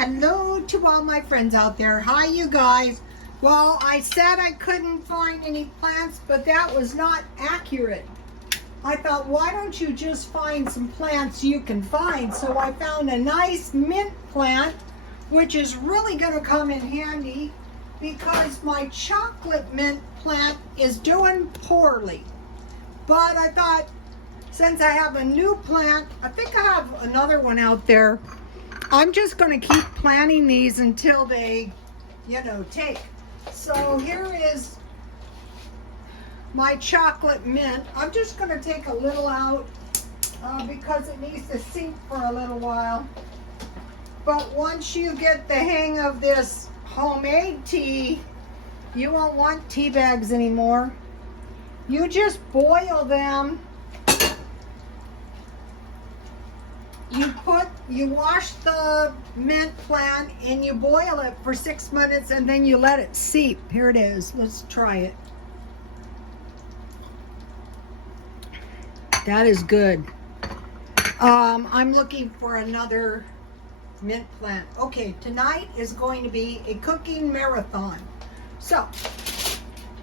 Hello to all my friends out there. Hi, you guys. Well, I said I couldn't find any plants, but that was not accurate. I thought, why don't you just find some plants you can find? So I found a nice mint plant, which is really going to come in handy because my chocolate mint plant is doing poorly. But I thought, since I have a new plant, I think I have another one out there. I'm just going to keep planting these until they, take. So here is my chocolate mint. I'm just going to take a little out because it needs to sink for a little while. But once you get the hang of this homemade tea, you won't want tea bags anymore. You just boil them. You wash the mint plant and you boil it for 6 minutes and then you let it seep. Here it is. Let's try it. That is good. I'm looking for another mint plant. Okay, tonight is going to be a cooking marathon. So,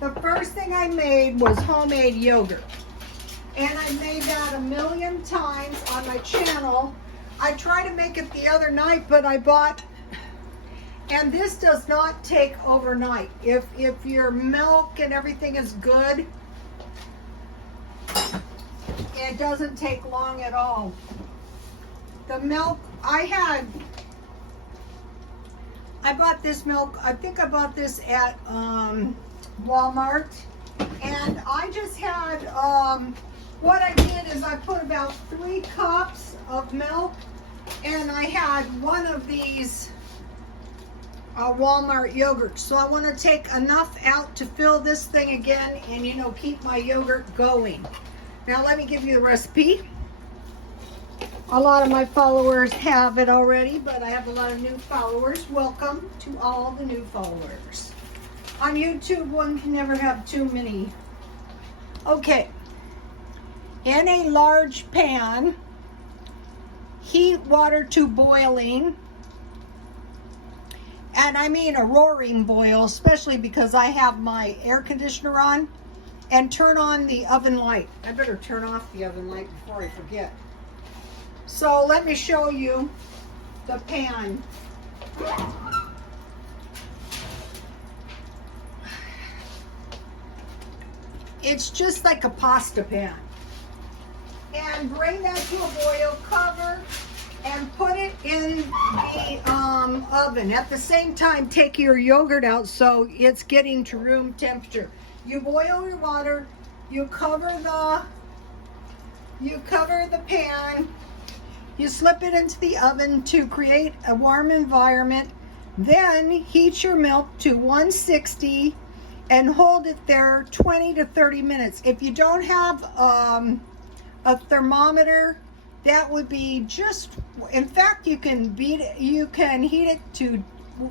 the first thing I made was homemade yogurt. And I made that a million times on my channel. I tried to make it the other night, but I bought, and this does not take overnight. If your milk and everything is good, it doesn't take long at all. The milk, I bought this milk, I think I bought this at Walmart, and I just had, what I did is I put about 3 cups of milk, and I had one of these Walmart yogurts. So I want to take enough out to fill this thing again and, keep my yogurt going. Now let me give you the recipe. A lot of my followers have it already, but I have a lot of new followers. Welcome to all the new followers. On YouTube, one can never have too many. Okay. In a large pan, heat water to boiling, and I mean a roaring boil, especially because I have my air conditioner on, and turn on the oven light. I better turn off the oven light before I forget. So let me show you the pan. It's just like a pasta pan. And bring that to a boil, cover, and put it in the oven. At the same time, take your yogurt out so it's getting to room temperature. You boil your water, you cover the pan, you slip it into the oven to create a warm environment, then heat your milk to 160 and hold it there 20 to 30 minutes. If you don't have a thermometer, that would be just, in fact, you can heat it to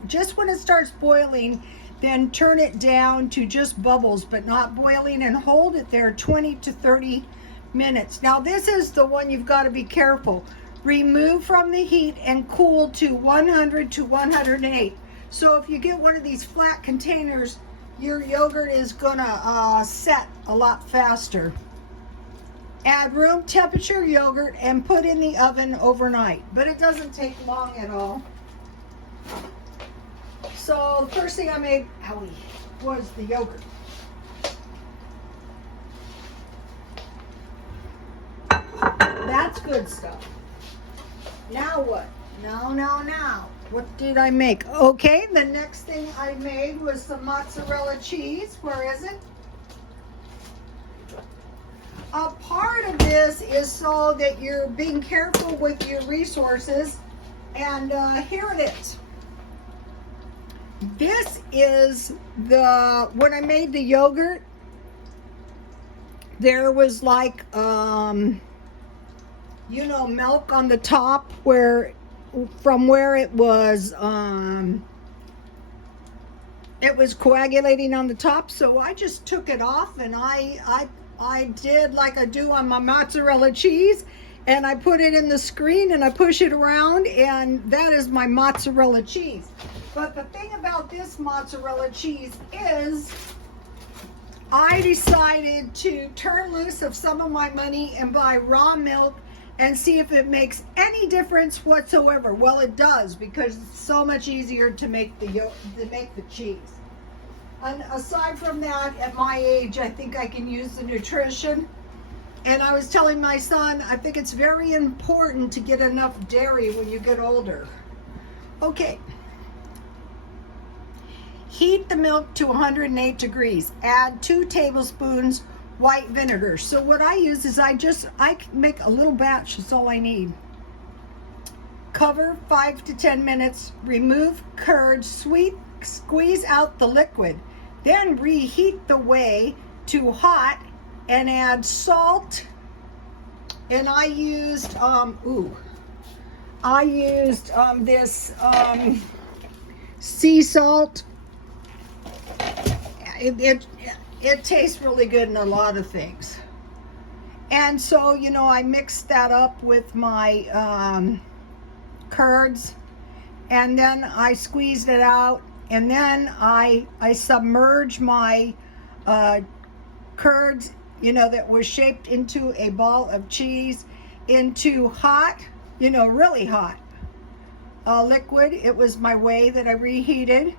just when it starts boiling, then turn it down to just bubbles, but not boiling, and hold it there 20 to 30 minutes. Now this is the one you've got to be careful. Remove from the heat and cool to 100 to 108. So if you get one of these flat containers, your yogurt is gonna set a lot faster. Add room temperature yogurt and put in the oven overnight, but it doesn't take long at all. So the first thing I made, was the yogurt. That's good stuff. Now what? Now. What did I make? Okay, the next thing I made was some mozzarella cheese. Where is it? A part of this is so that you're being careful with your resources, and here it is. This is when I made the yogurt, there was like milk on the top from where it was coagulating on the top, so I just took it off and I did like I do on my mozzarella cheese, and I put it in the screen and I push it around, and that is my mozzarella cheese. But the thing about this mozzarella cheese is I decided to turn loose of some of my money and buy raw milk and see if it makes any difference whatsoever. Well, it does, because it's so much easier to make the cheese. And aside from that, at my age, I think I can use the nutrition. And I was telling my son, I think it's very important to get enough dairy when you get older. Okay. Heat the milk to 108 degrees. Add 2 tablespoons white vinegar. So what I use is I make a little batch. That's all I need. Cover 5 to 10 minutes. Remove curd. Squeeze out the liquid. Then reheat the whey to hot and add salt. And I used this sea salt. It tastes really good in a lot of things. And so, you know, I mixed that up with my curds, and then I squeezed it out, and then I submerged my curds, you know, that was shaped into a ball of cheese, into hot, you know, really hot liquid. It was my whey that I reheated.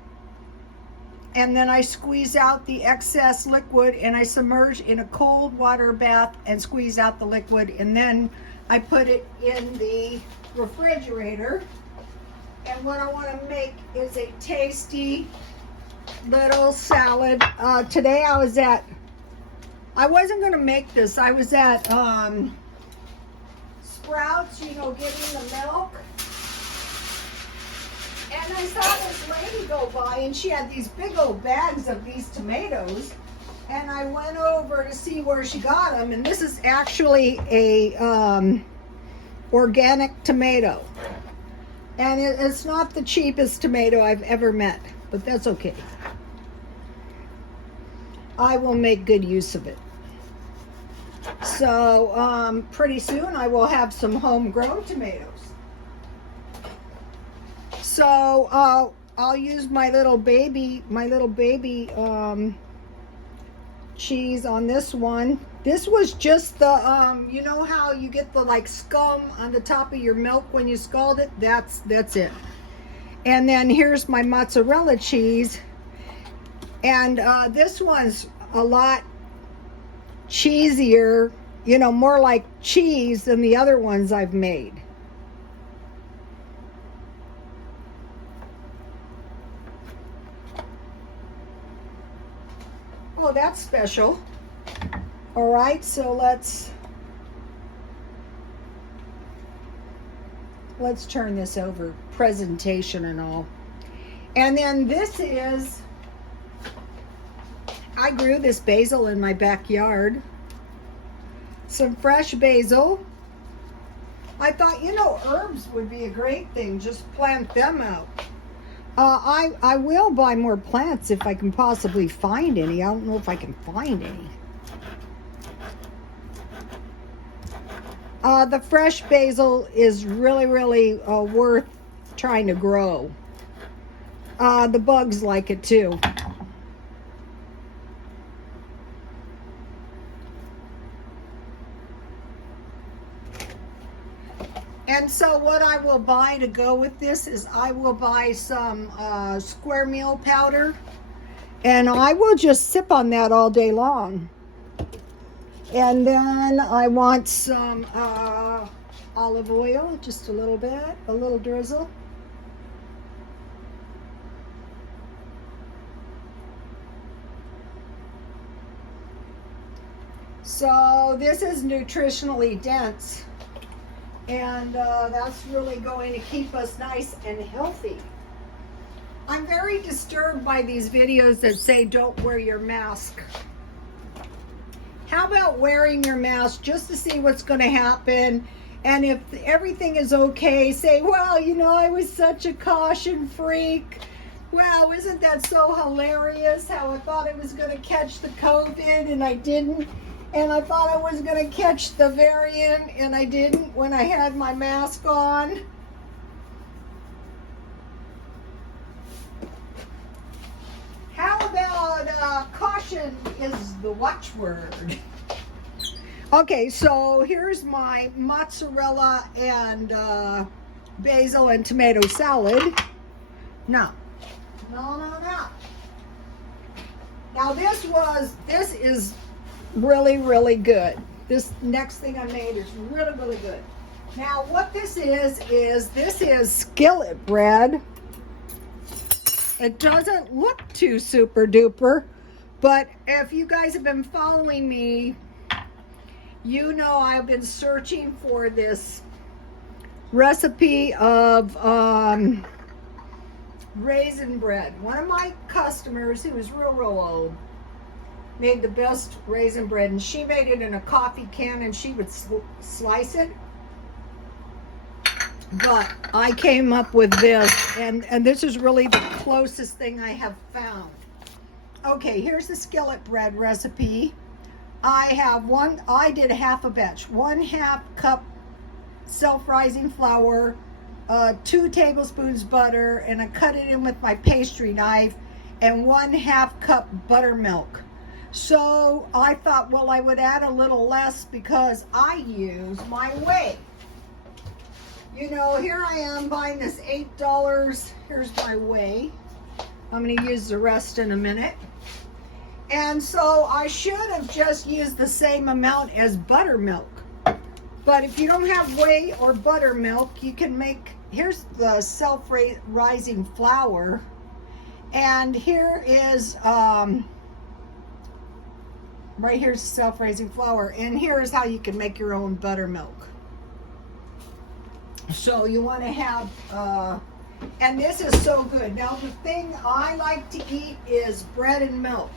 And then I squeeze out the excess liquid, and I submerge in a cold water bath and squeeze out the liquid. And then I put it in the refrigerator. And what I want to make is a tasty little salad. Today I wasn't going to make this. I was at Sprouts, you know, getting the milk. And I saw this lady go by, and she had these big old bags of these tomatoes. And I went over to see where she got them. And this is actually a organic tomato. And it's not the cheapest tomato I've ever met, but that's okay. I will make good use of it. So pretty soon I will have some homegrown tomatoes. So I'll use my little baby cheese on this one. This was just the you know how you get the like scum on the top of your milk when you scald it? That's it. And then here's my mozzarella cheese, and this one's a lot cheesier, you know, more like cheese than the other ones I've made. Oh, that's special. All right, so let's turn this over, presentation and all. And then this is, I grew this basil in my backyard. Some fresh basil. I thought, you know, herbs would be a great thing. Just plant them out. I will buy more plants if I can possibly find any. I don't know if I can find any. The fresh basil is really worth trying to grow. The bugs like it too. And so what I will buy to go with this is I will buy some square meal powder, and I will just sip on that all day long. And then I want some olive oil, just a little bit, a little drizzle. So this is nutritionally dense. And that's really going to keep us nice and healthy. I'm very disturbed by these videos that say don't wear your mask. How about wearing your mask just to see what's going to happen? And if everything is okay, say, well, you know, I was such a caution freak. Wow, isn't that so hilarious how I thought I was going to catch the COVID and I didn't? And I thought I was going to catch the very end, and I didn't when I had my mask on. How about caution is the watchword? Okay, so here's my mozzarella and basil and tomato salad. No. Now this is really, really good. This next thing I made is really, really good. Now what this is skillet bread. It doesn't look too super duper, but if you guys have been following me, you know I've been searching for this recipe of raisin bread. One of my customers, who was real old, made the best raisin bread, and she made it in a coffee can, and she would slice it. But I came up with this, and this is really the closest thing I have found. Okay, here's the skillet bread recipe. I did half a batch. 1/2 cup self-rising flour, 2 tablespoons butter, and I cut it in with my pastry knife, and 1/2 cup buttermilk. So I thought, well, I would add a little less because I use my whey. You know, here I am buying this $8. Here's my whey. I'm going to use the rest in a minute. And so I should have just used the same amount as buttermilk. But if you don't have whey or buttermilk, you can make, here's the self-rising flour. And here is, right here's self-rising flour. And here's how you can make your own buttermilk. So you want to have, and this is so good. Now the thing I like to eat is bread and milk.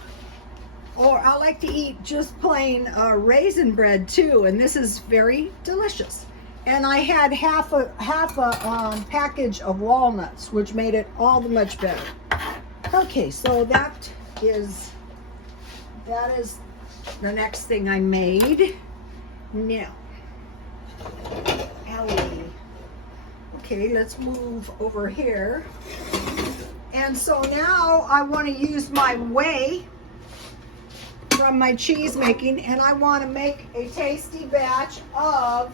Or I like to eat just plain raisin bread too, and this is very delicious. And I had half a package of walnuts, which made it all the much better. Okay, so that is the next thing I made. Now, okay, let's move over here. And so now I want to use my whey from my cheese making, and I want to make a tasty batch of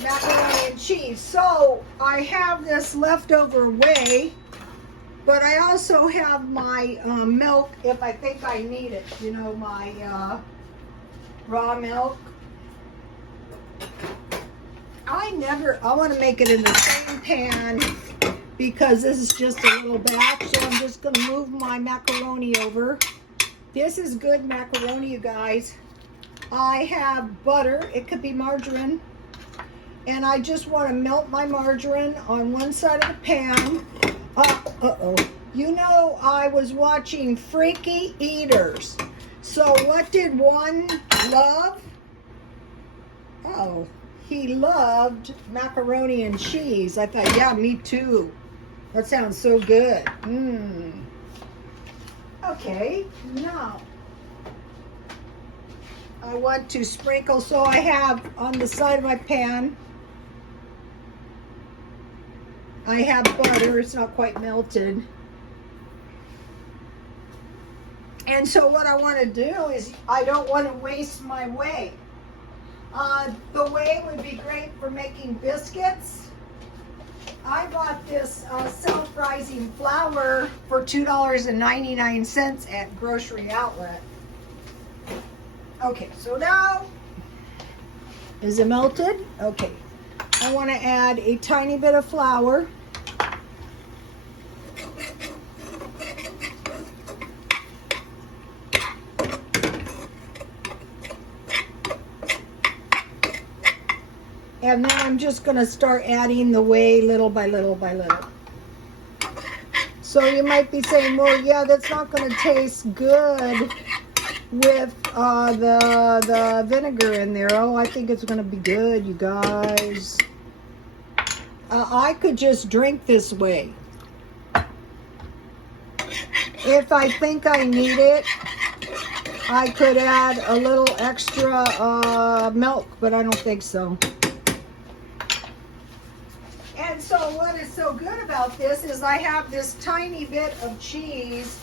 macaroni and cheese. So I have this leftover whey, but I also have my milk if I think I need it. You know, my raw milk. I want to make it in the same pan because this is just a little batch. So I'm just going to move my macaroni over. This is good macaroni, you guys. I have butter. It could be margarine. And I just want to melt my margarine on one side of the pan. You know, I was watching Freaky Eaters. So what did one love? Oh, he loved macaroni and cheese. I thought, yeah, me too. That sounds so good. Okay, now I want to sprinkle, so I have on the side of my pan, I have butter. It's not quite melted. And so what I want to do is, I don't want to waste my whey. The whey would be great for making biscuits. I bought this self-rising flour for $2.99 at Grocery Outlet. Okay, so now, is it melted? Okay, I want to add a tiny bit of flour. And then I'm just going to start adding the whey little by little by little. So you might be saying, well, yeah, that's not going to taste good with the vinegar in there. Oh, I think it's going to be good, you guys. I could just drink this way. If I think I need it, I could add a little extra milk, but I don't think so. And so what is so good about this is I have this tiny bit of cheese.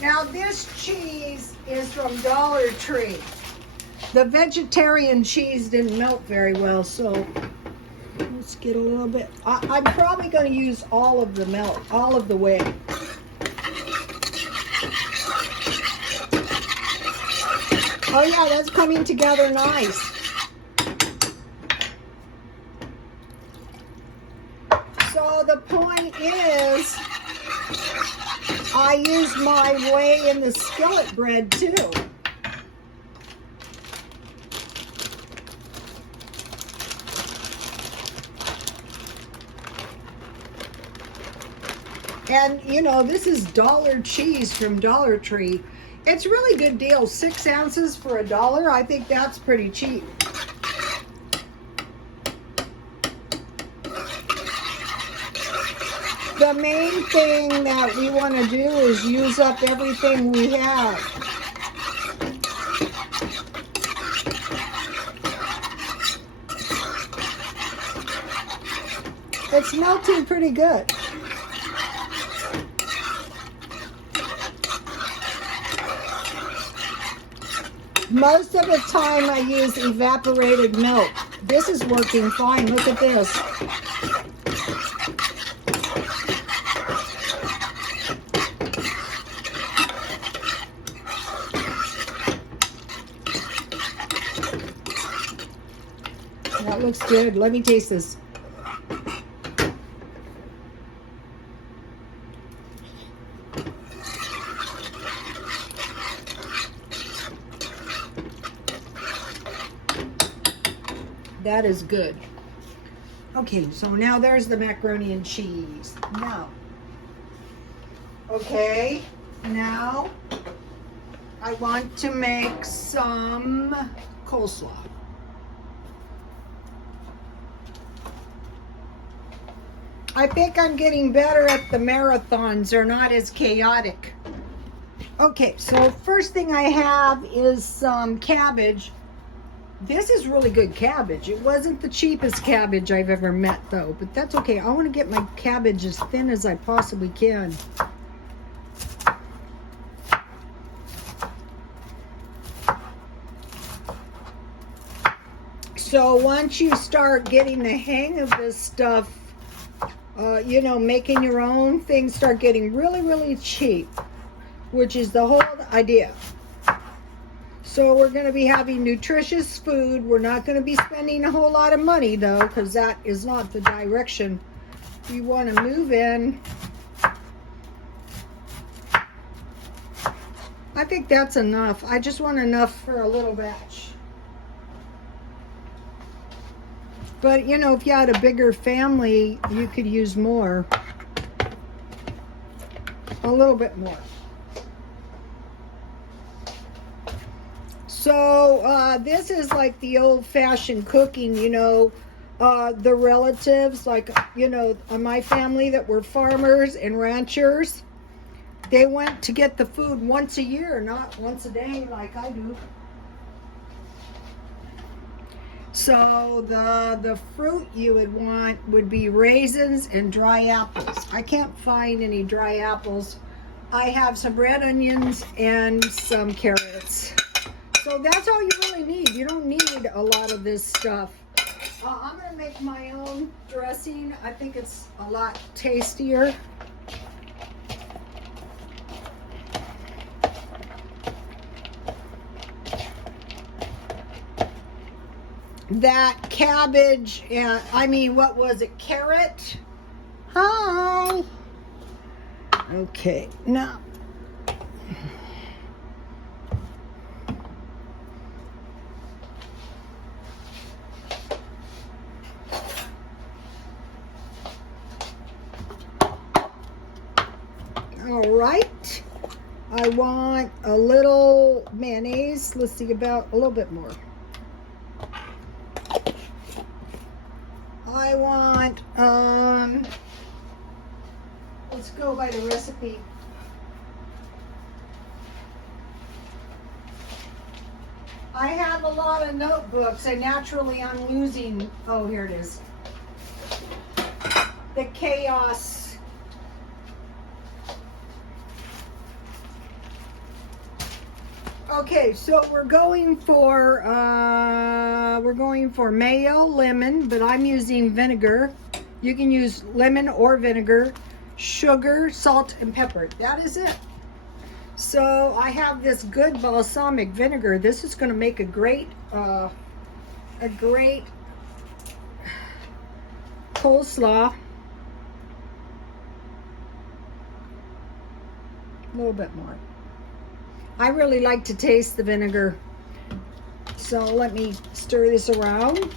Now this cheese is from Dollar Tree. The vegetarian cheese didn't melt very well, so let's get a little bit. I'm probably going to use all of the milk, all of the way. Oh yeah, that's coming together nice. So the point is, I use my whey in the skillet bread too. And you know, this is Dollar Cheese from Dollar Tree. It's really good deal. 6 ounces for $1. I think that's pretty cheap. The main thing that we want to do is use up everything we have. It's melting pretty good. Most of the time I use evaporated milk. This is working fine. Look at this. That looks good. Let me taste this. That is good. Okay, so now there's the macaroni and cheese. Now, okay, now I want to make some coleslaw. I think I'm getting better at the marathons. They're not as chaotic. Okay, so first thing I have is some cabbage. This is really good cabbage. It wasn't the cheapest cabbage I've ever met though, but that's okay. I want to get my cabbage as thin as I possibly can. So once you start getting the hang of this stuff, you know, making your own, things start getting really, really cheap, which is the whole idea. So we're going to be having nutritious food. We're not going to be spending a whole lot of money though, because that is not the direction we want to move in. I think that's enough. I just want enough for a little batch. But you know, if you had a bigger family, you could use more. A little bit more. So this is like the old-fashioned cooking, you know, the relatives, like, you know, my family that were farmers and ranchers, they went to get the food once a year, not once a day like I do. So the fruit you would want would be raisins and dry apples. I can't find any dry apples. I have some red onions and some carrots. So that's all you really need. You don't need a lot of this stuff. I'm going to make my own dressing. I think it's a lot tastier. That cabbage, and I mean, what was it? Carrot? Hi. Okay, now. All right, I want a little mayonnaise. Let's see, about a little bit more. I want, let's go by the recipe. I have a lot of notebooks, and naturally I'm losing, oh, here it is. The chaos. Okay, so we're going for mayo, lemon, but I'm using vinegar. You can use lemon or vinegar, sugar, salt, and pepper. That is it. So I have this good balsamic vinegar. This is going to make a great coleslaw. A little bit more. I really like to taste the vinegar. So let me stir this around.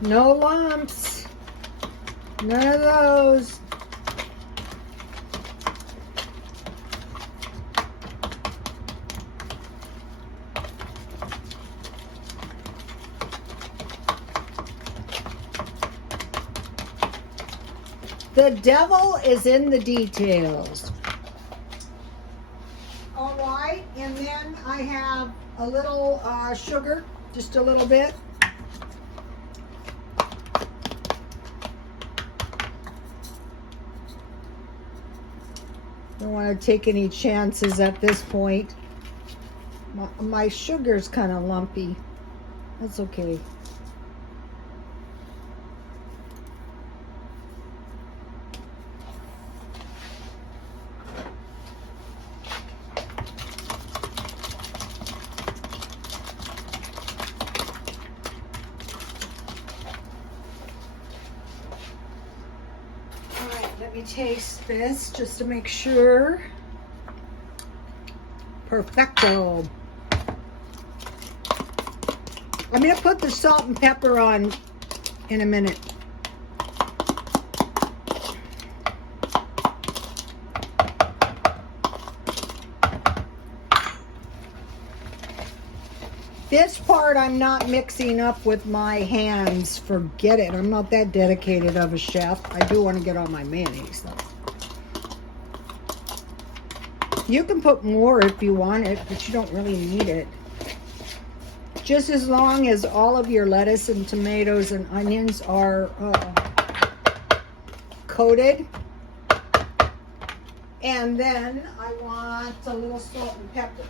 No lumps. None of those. The devil is in the details. All right, and then I have a little sugar, just a little bit. Don't want to take any chances at this point. My sugar's kind of lumpy. That's okay. Let me taste this just to make sure. Perfecto. I'm going to put the salt and pepper on in a minute. This part I'm not mixing up with my hands. Forget it. I'm not that dedicated of a chef. I do want to get on my mayonnaise though. You can put more if you want it, but you don't really need it. Just as long as all of your lettuce and tomatoes and onions are coated. And then I want a little salt and pepper.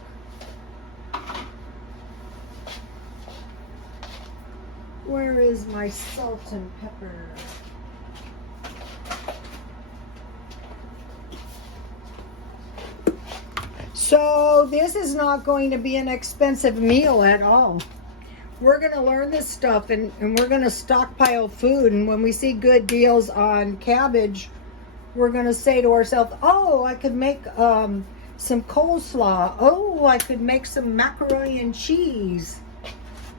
Where is my salt and pepper? So this is not going to be an expensive meal at all. We're going to learn this stuff and we're going to stockpile food. And when we see good deals on cabbage, we're going to say to ourselves, oh, I could make some coleslaw. Oh, I could make some macaroni and cheese.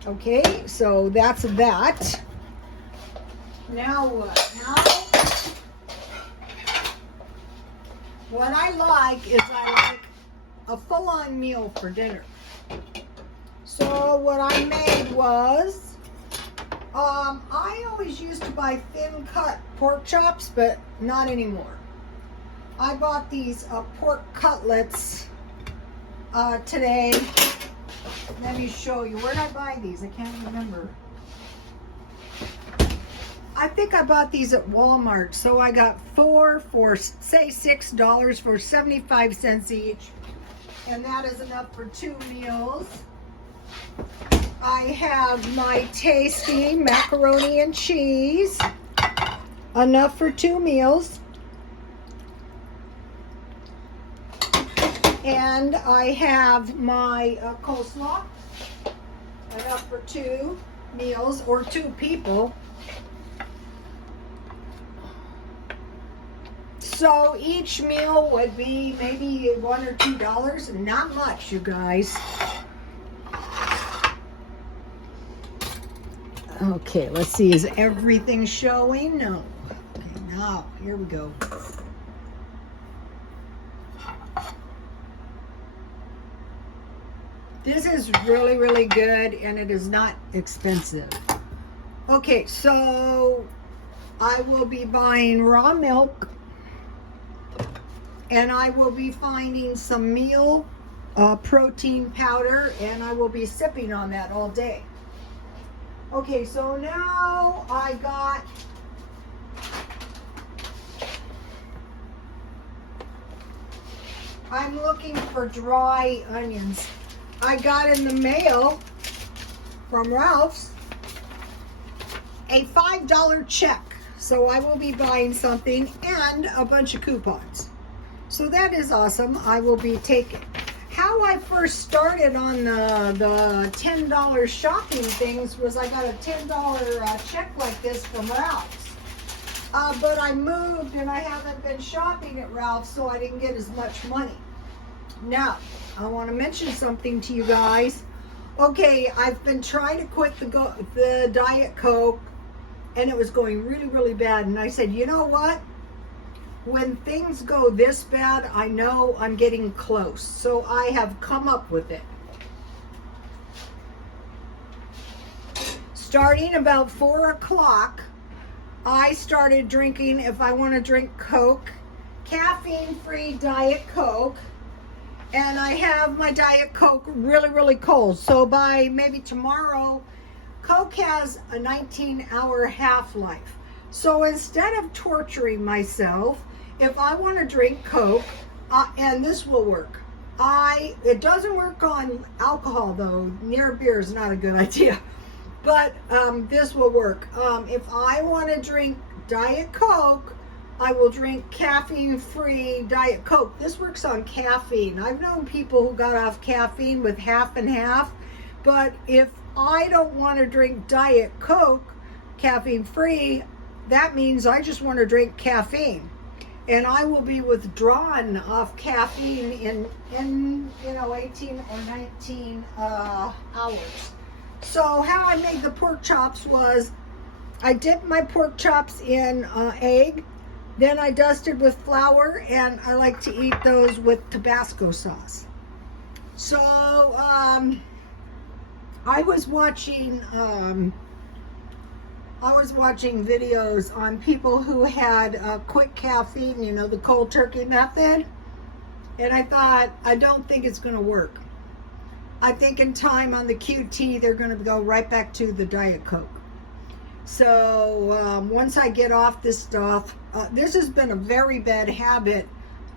Okay, so that's that. Now what? Now, what I like is I like a full-on meal for dinner. So what I made was, I always used to buy thin-cut pork chops, but not anymore. I bought these pork cutlets today. Let me show you. Where did I buy these? I can't remember. I think I bought these at Walmart. So I got 4 for, say, $6 for 75 cents each. And that is enough for 2 meals. I have my tasty macaroni and cheese. Enough for 2 meals. And I have my coleslaw, enough for 2 meals or 2 people. So each meal would be maybe $1 or $2, not much, you guys. Okay, let's see, is everything showing? No. Okay, now, here we go. This is really, really good, and it is not expensive. Okay, so I will be buying raw milk, and I will be finding some meal protein powder, and I will be sipping on that all day. Okay, so now I'm looking for dry onions. I got in the mail from Ralph's a $5 check. So I will be buying something and a bunch of coupons. So that is awesome. I will be taking. How I first started on the $10 shopping things was I got a $10 check like this from Ralph's. But I moved and I haven't been shopping at Ralph's, so I didn't get as much money. Now, I want to mention something to you guys. Okay, I've been trying to quit the Diet Coke, and it was going really, really bad. And I said, you know what? When things go this bad, I know I'm getting close. So I have come up with it. Starting about 4 o'clock, I started drinking, if I want to drink Coke, caffeine-free Diet Coke. And I have my Diet Coke really, really cold. So by maybe tomorrow, Coke has a 19-hour half-life. So instead of torturing myself, if I want to drink Coke, and this will work. It doesn't work on alcohol though. Near beer is not a good idea. But this will work. If I want to drink Diet Coke, I will drink caffeine-free Diet Coke. This works on caffeine. I've known people who got off caffeine with half and half. But if I don't want to drink Diet Coke caffeine-free, that means I just want to drink caffeine. And I will be withdrawn off caffeine in 18 or 19 hours. So how I made the pork chops was I dipped my pork chops in egg, then I dusted with flour, and I like to eat those with Tabasco sauce. So I was watching videos on people who had quick caffeine, the cold turkey method, and I thought, I don't think it's going to work. I think in time on the QT, they're going to go right back to the Diet Coke. So once I get off this stuff, this has been a very bad habit.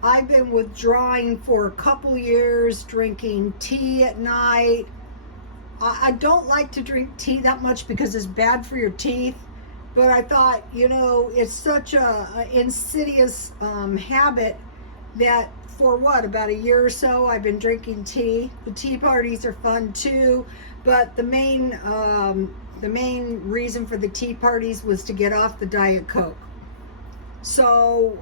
I've been withdrawing for a couple years, drinking tea at night. I don't like to drink tea that much because it's bad for your teeth. But I thought, it's such a insidious habit that for about a year or so, I've been drinking tea. The tea parties are fun too, but the main reason for the tea parties was to get off the Diet Coke. So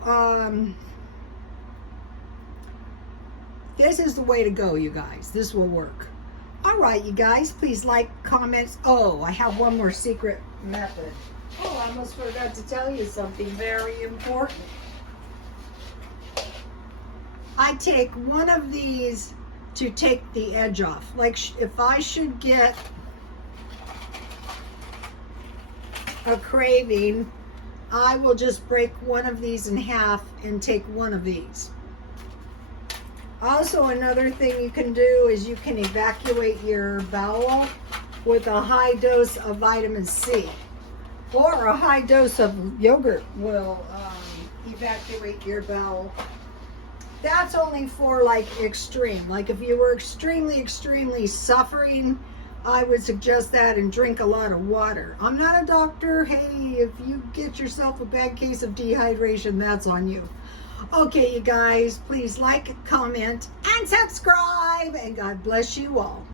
this is the way to go, you guys. This will work. All right, you guys, please like, comments. Oh, I have one more secret method. Oh, I almost forgot to tell you something very important. I take one of these to take the edge off. Like if I should get a craving, I will just break one of these in half and take one of these. Also, another thing you can do is you can evacuate your bowel with a high dose of vitamin C, or a high dose of yogurt will evacuate your bowel. That's only for extreme. Like if you were extremely suffering, I would suggest that and drink a lot of water. I'm not a doctor. Hey, if you get yourself a bad case of dehydration, that's on you. Okay, you guys, please like, comment, and subscribe, and God bless you all.